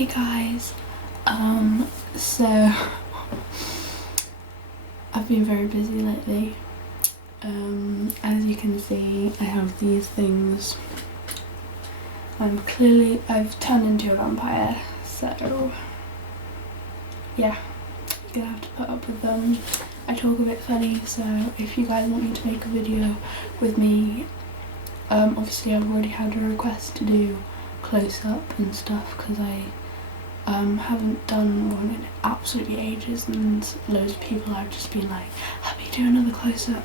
Hey guys, so I've been very busy lately. As you can see, I have these things. I've turned into a vampire, so yeah, you're gonna have to put up with them. I talk a bit funny, so if you guys want me to make a video with me, obviously I've already had a request to do close-up and stuff because I haven't done one in absolutely ages, and loads of people have just been like, have you do another close-up?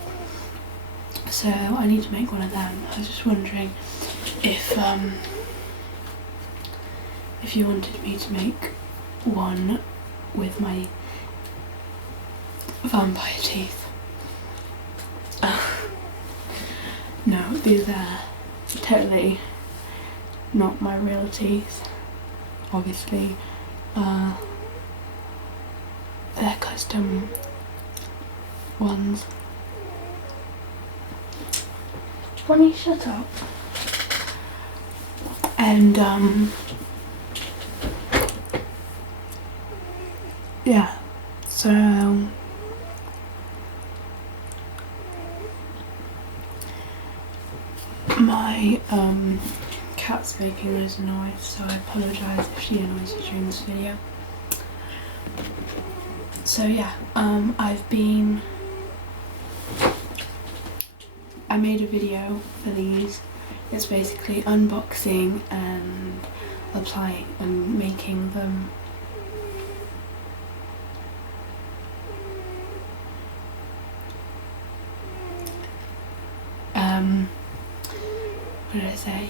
So I need to make one of them. I was just wondering if you wanted me to make one with my vampire teeth. No, these are totally not my real teeth, obviously. They're custom ones. Bonnie, shut up. And yeah, so my cat's making loads of noise, so I apologise if she annoys you during this video. So yeah, I made a video for these. It's basically unboxing and applying and making them. What did I say?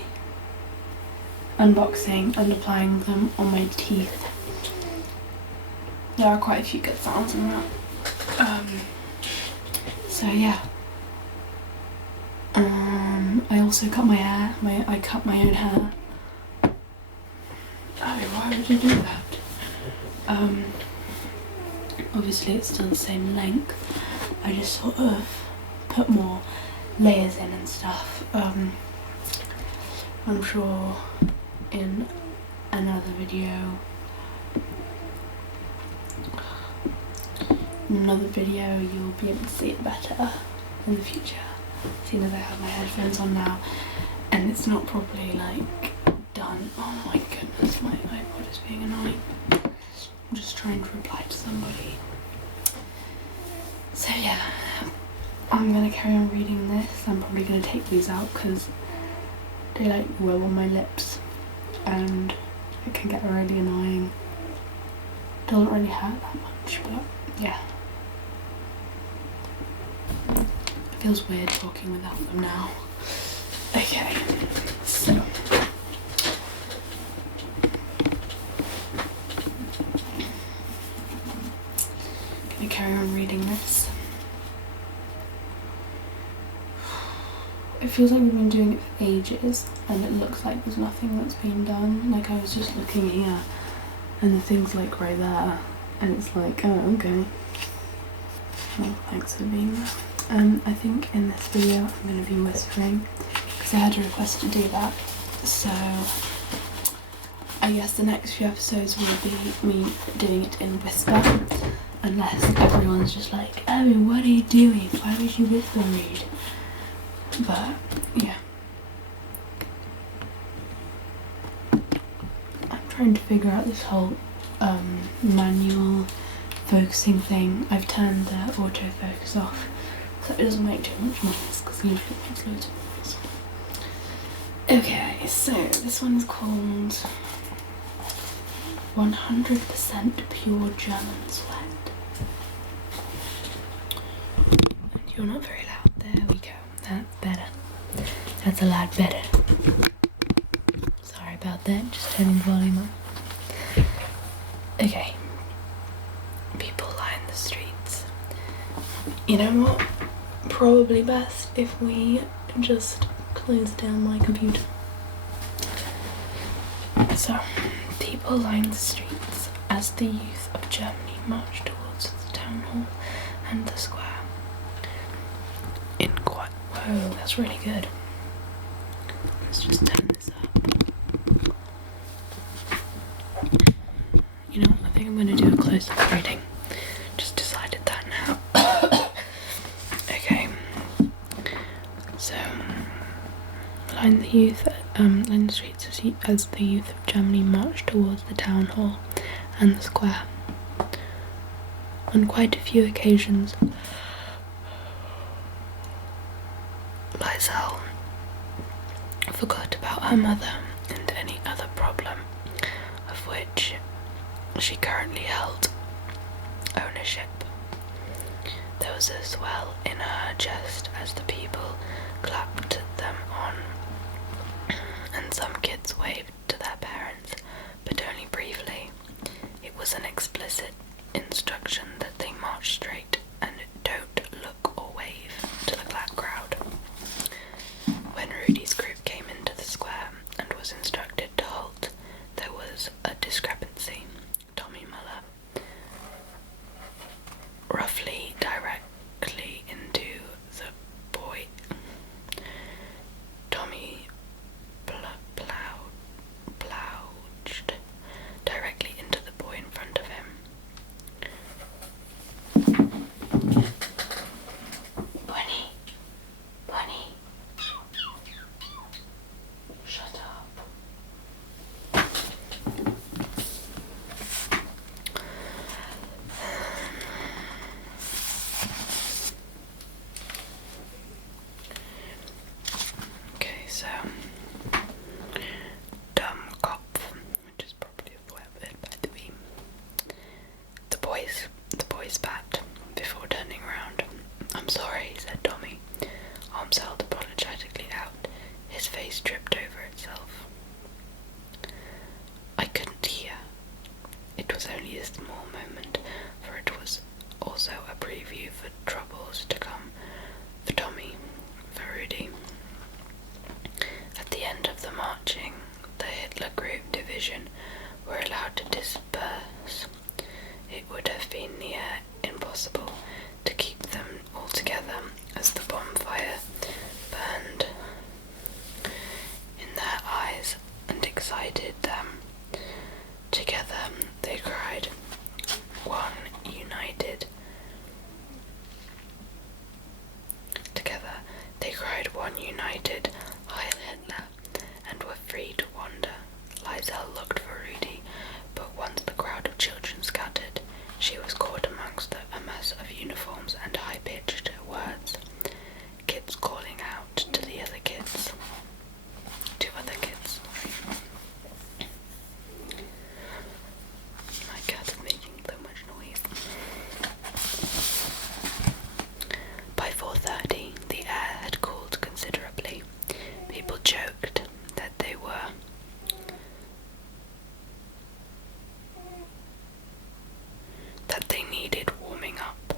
Unboxing and applying them on my teeth. There are quite a few good sounds in that. So yeah. I also cut my hair. I cut my own hair. Oh, why would you do that? Obviously it's still the same length. I just sort of put more layers in and stuff. I'm sure in another video you'll be able to see it better in the future, seeing as I have my headphones on now and it's not properly like done. Oh my goodness, my iPod is being annoying. I'm just trying to reply to somebody. So yeah, I'm gonna carry on reading this. I'm probably gonna take these out because they like will on my lips and it can get really annoying. Doesn't really hurt that much, but yeah. It feels weird talking without them now. Okay, so I'm gonna carry on reading this. It feels like we've been doing it for ages and it looks like there's nothing that's been done. Like I was just looking here and the thing's like right there and it's like, oh okay. Well, thanks for being there. I think in this video I'm going to be whispering because I had a request to do that. So I guess the next few episodes will be me doing it in whisper, unless everyone's just like, oh, what are you doing? Why would you whisper read? But yeah, I'm trying to figure out this whole manual focusing thing. I've turned the autofocus off so it doesn't make too much noise because usually it makes loads of noise. Okay, so this one's called 100% Pure German Sweat. And you're not very loud. There we go. That's better. That's a lot better. Sorry about that, just turning the volume up. Okay. People line the streets. You know what? Probably best if we just close down my computer. So, people line the streets as the youth of Germany march towards the town hall and the square. Whoa, that's really good. Let's just turn this up. think I'm going to do a close-up reading. Just decided that now. Okay. So, line the streets as the youth of Germany marched towards the town hall and the square. On quite a few occasions, Liesel forgot about her mother and any other problem of which she currently held ownership. There was a swell in her chest as the people clapped them on, and some kids waved to their parents, but only briefly. It was an explicit instruction that they march straight and don't look or wave to the black crowd. When Rudy's group came into the square and was instructed to halt, there was a discrepancy. Tommy Muller roughly directly into the boy. Tommy ploughed directly into the boy in front of him. Bunny, shut up. Okay, so dumb cop, which is probably a word by the way. The boy spat before turning round. "I'm sorry," said Tommy, arms held apologetically out. His face tripped over itself. "I couldn't hear." It was only a small moment, for it was also a preview for troubles to come for Tommy, for Rudy. At the end of the marching, the Hitler Group division were allowed to disperse. It would have been near impossible to keep them all together as the bonfire burned in their eyes and excited them. Together they cried, one united, Heil Hitler, and were free to wander. Liesel looked for Rudy, but once the crowd of children scattered, she was caught amongst a mass of uniforms and high-pitched words. Kids calling out to the other kids. My cat is making so much noise. By 4:30, the air had cooled considerably. People joked that they needed warming up.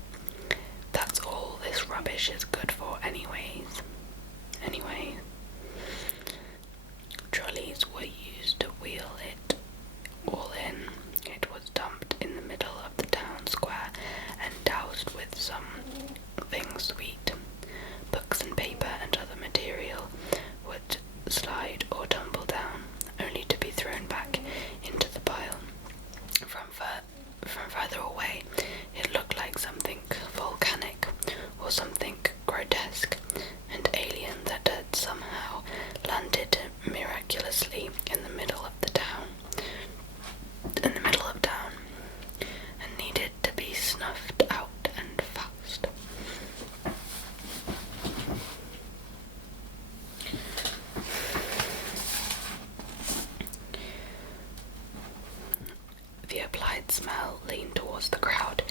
That's all this rubbish is good for anyway. Trolleys were used to wheel it all in. It was dumped in the middle of the town square and doused with something sweet. Books and paper and other material would slide or tumble down, only to be thrown back into the pile. From further away, it looked like something volcanic or something grotesque and alien that had somehow landed miraculously in the middle of town, and needed to be snuffed out and fast. The applied smell leaned towards the crowd,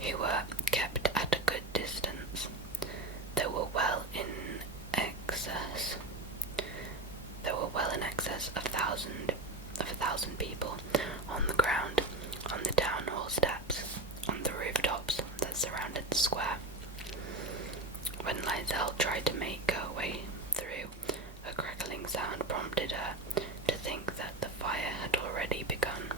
who were kept at a good distance. There were well in excess of a thousand people on the ground, on the town hall steps, on the rooftops that surrounded the square. When Liesel tried to make her way through, a crackling sound prompted her to think that the fire had already begun.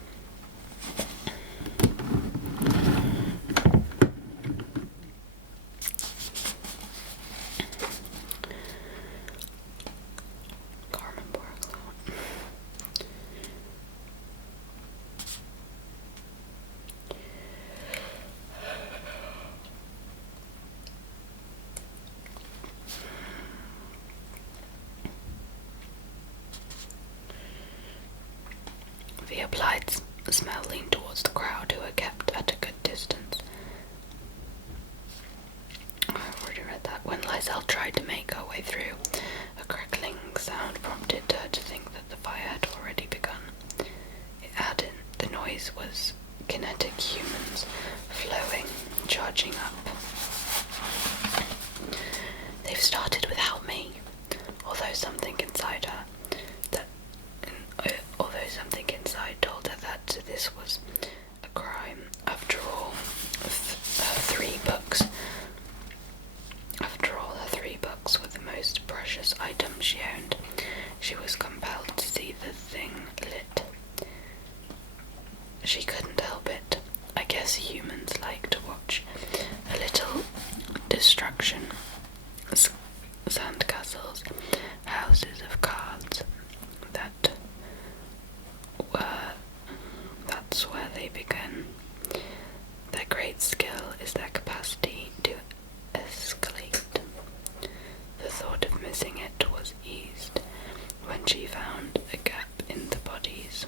applied smell leaned towards the crowd, who were kept at a good distance. I've already read that. When Lysel tried to make her way through, a crackling sound prompted her to think that the fire had already begun. It hadn't. The noise was kinetic humans flowing, charging up. They've started without me. Although something inside told her that this was a crime. After all, her three books were the most precious items she owned. She was compelled to see the thing lit. She couldn't help it. I guess humans like to watch a little destruction. Sandcastles, houses of cards, that's where they begin. Their great skill is their capacity to escalate. The thought of missing it was eased when she found a gap in the bodies.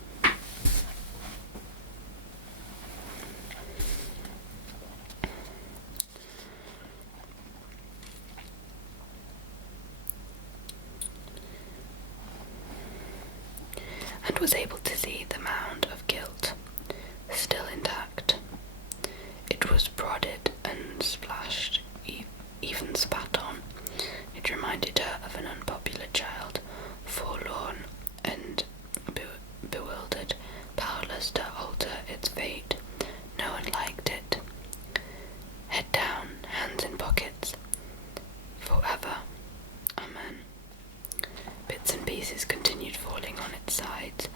And was able to see the mound of guilt, still intact. It was prodded and splashed, even spat on. It reminded her of an unpopular child, forlorn and bewildered, powerless to alter its fate. No one liked it. Head down, hands in pockets. Forever. Amen. Bits and pieces continued falling on its sides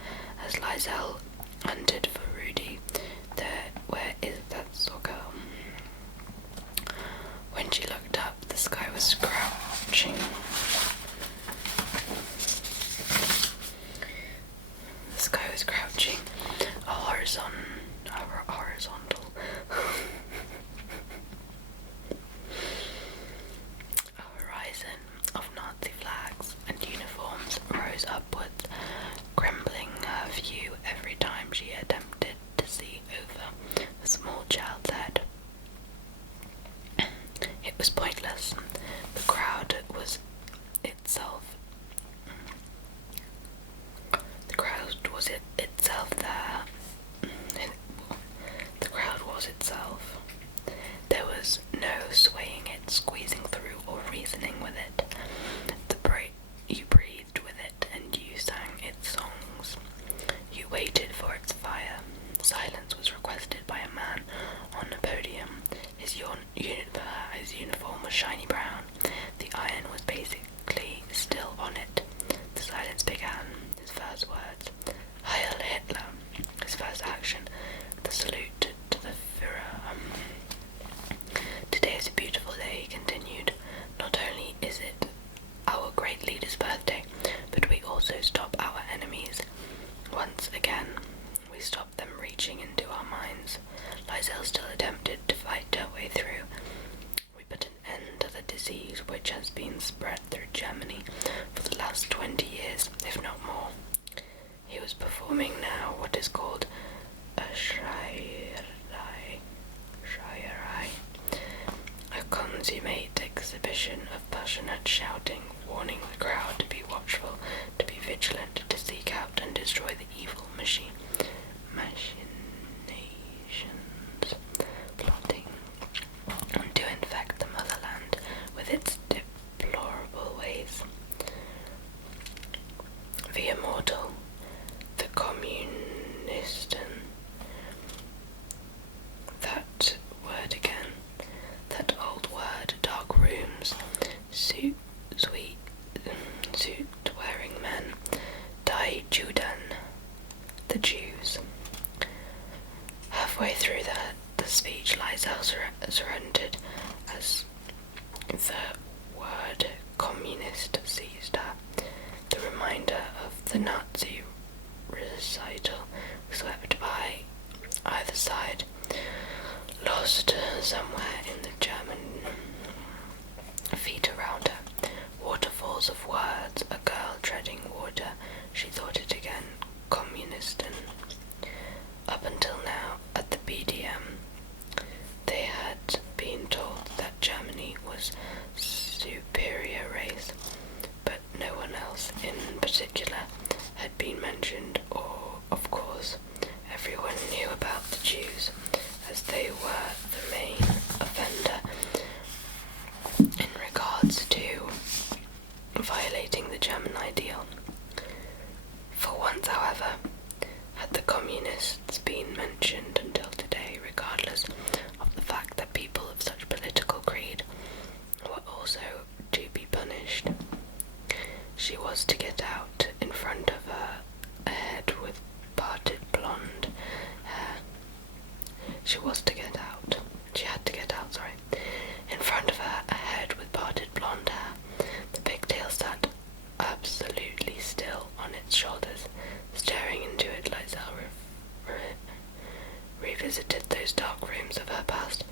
as Lysel hunted for Rudy. Where is that girl? When she looked up, the sky was crouching. A horizontal. A horizon of Nazi flags and uniforms rose upwards, crumbling her view every time she attempted to see over a small child's head. It was pointless. The crowd was itself. There was no swaying it, squeezing through, or reasoning with it. You breathed with it, and you sang its songs. You waited for its fire. Silence was requested by a man on a podium. His uniform was shiny brown. The iron was basically still on it. The silence began. His first words, Heil Hitler. His first action, the salute to the Führer. Today is a beautiful day, he continued. Not only is it our great leader's birthday, but we also stop our enemies. Once again, we stop them reaching into our minds. Lysel still attempted to fight her way through. We put an end to the disease which has been spread through Germany for the last 20 years, if not more. He was performing now what is called a Schreierei, a consummate exhibition of passionate shouting, warning the crowd to be watchful, to be vigilant, to seek out and destroy the evil machinations, plotting to infect the motherland with its deplorable ways. The immortal, the communisten, that word again, that old word, dark rooms, suit-wearing men, die Juden, the Jews. Halfway through the speech, Lysel surrendered as the word communist seized her. The reminder of the Nazi recital swept by either side, lost somewhere in the German feet around her. Waterfalls of words, a girl treading water. She thought it again. Communisten. communists been mentioned until today, regardless of the fact that people of such political creed were also to be punished. She was to get out in front of her, a head with parted blonde hair. She had to get out, sorry. In front of her, a head with parted blonde hair. The pigtail sat absolutely still on its shoulders, staring into it. Lysel revisited those dark rooms of her past,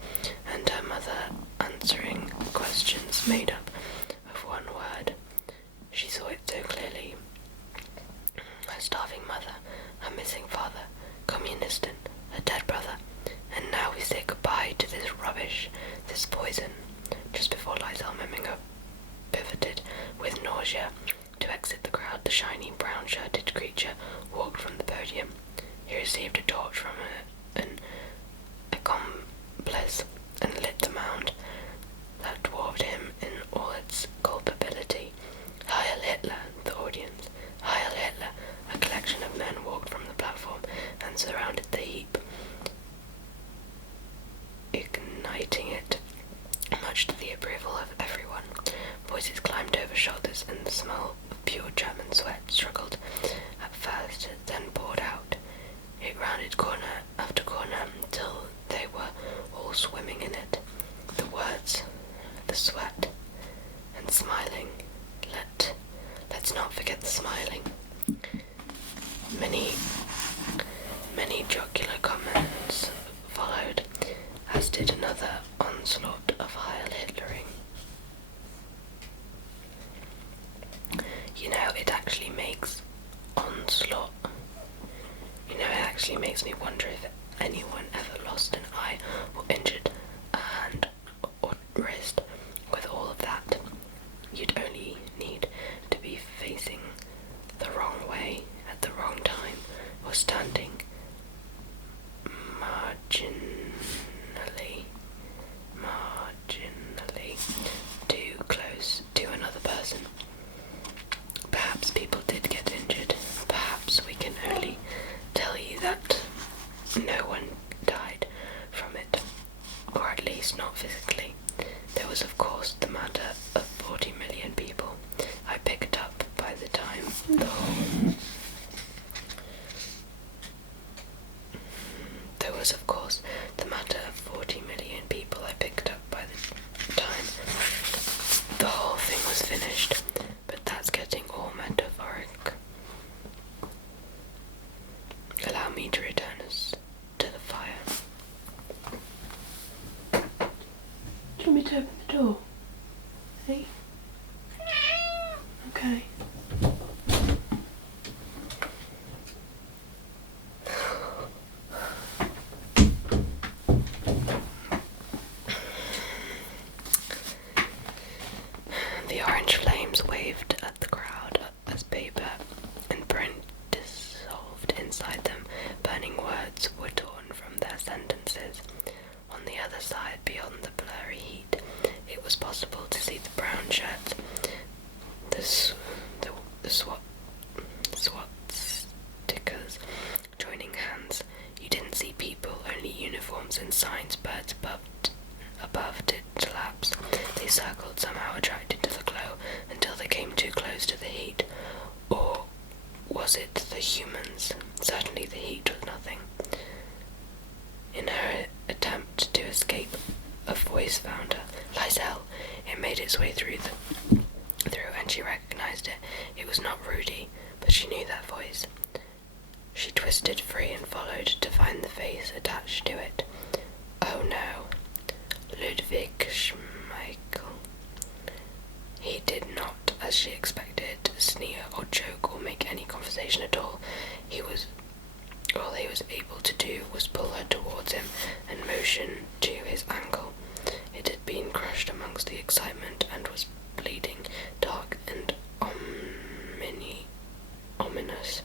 and her mother answering questions made up of one word. She saw it so clearly. Her starving mother, her missing father, communistan, her dead brother, and now we say goodbye to this rubbish, this poison. Just before Lysel Memminger pivoted with nausea to exit the crowd, the shiny brown-shirted creature walked from the podium. He received a torch from an accomplice and lit the mound that dwarfed him in all its culpability. Heil Hitler, the audience. Heil Hitler. A collection of men walked from the platform and surrounded the heap, igniting it, much to the approval of everyone. Voices climbed over shoulders, and the smell of pure German sweat struggled at first, then poured out. It rounded corner after corner until they were all swimming in it. The words, the sweat, and smiling. Let's not forget the smiling. Many jocular comments followed, as did another onslaught of Heil Hitlering. It actually makes onslaught. It actually makes me wonder if anyone ever lost an eye or injured a hand or wrist with all of that. You'd only need to be facing the wrong way at the wrong time, or standing marginally too close to another person. Perhaps people did get injured. Perhaps we can only tell you that no one died from it, or at least not physically. There was, of course, the matter of 40 million people. I picked up by the time the whole... There was, of course, the matter of 40 million people I picked up by the time the whole thing was finished, but that's getting all metaphoric. Allow me to return us to the fire. Do you want me to open the door? See? Okay. The orange flames waved at the crowd as paper and print dissolved inside them. Burning words were torn from their sentences. On the other side, beyond the blurry heat, it was possible to see the brown shirts, the SWAT stickers joining hands. You didn't see people, only uniforms and signs. Birds above did collapse. They circled, somehow attracted to the glow, until they came too close to the heat. Or was it the humans? Certainly the heat was nothing. In her attempt to escape, a voice found her. Lysel. It made its way through, and she recognized it. It was not Rudy, but she knew that voice. She twisted free and followed to find the face attached to it. Oh no. Ludwig Schmeichel. He did not, as she expected, sneer or joke or make any conversation at all. All he was able to do was pull her towards him and motion to his ankle. It had been crushed amongst the excitement and was bleeding, dark and ominous.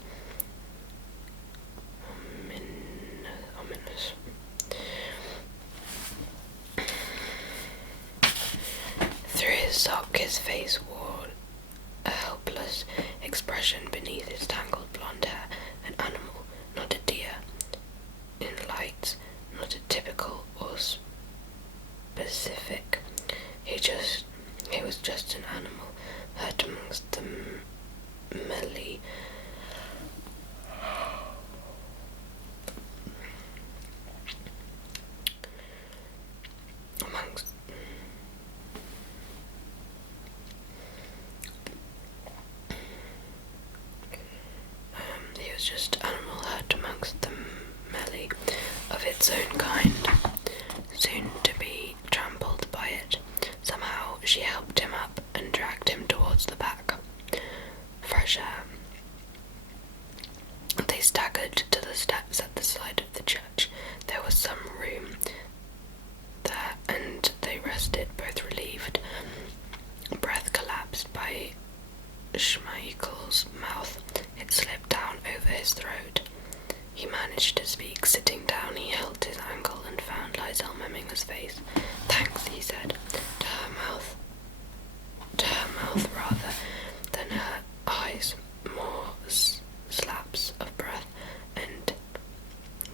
Through his sock, his face wore a helpless expression beneath his tangled blonde hair. An animal, not a deer, was just animal hurt amongst the melee of its own kind, soon to be trampled by it. Somehow she helped him up and dragged him towards the back. Fresh air. They staggered to the steps at the side of the church. There was some room there, and they rested, both relieved. Breath collapsed by Schmeichel's mouth. It slipped down over his throat. He managed to speak. Sitting down, he held his ankle and found Liesel memming his face. "Thanks," he said, to her mouth rather than her eyes. More slaps of breath, and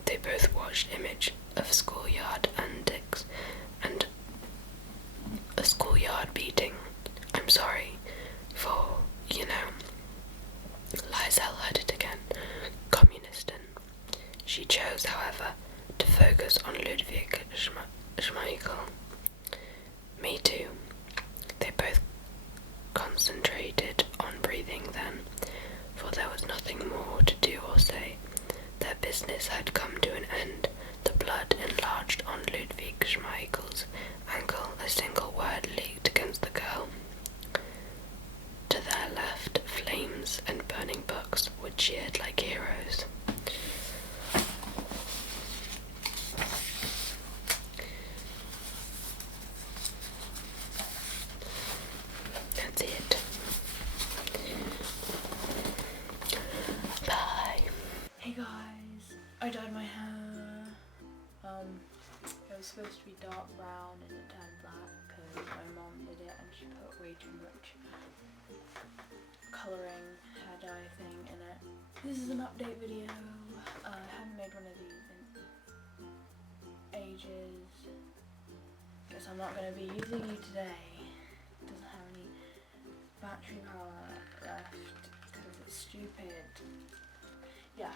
they both watched image of schoolyard antics and a schoolyard beating. "I'm sorry for, Liesel heard it again. Kommunisten. She chose, however, to focus on Ludwig Schmeichel. Me too. They both concentrated on breathing then, for there was nothing more to do or say. Their business had come to an end. The blood enlarged on Ludwig Schmeichel's ankle. A single word leaked against the girl. To their left, flames and burning books were cheered like heroes. That's it. Bye. Hey guys, I dyed my hair. It was supposed to be dark brown and it turned black because my mom did it and she put way too much colouring hair dye thing in it. This is an update video. I haven't made one of these in ages. Guess I'm not going to be using you today. It doesn't have any battery power left because it's stupid. Yeah,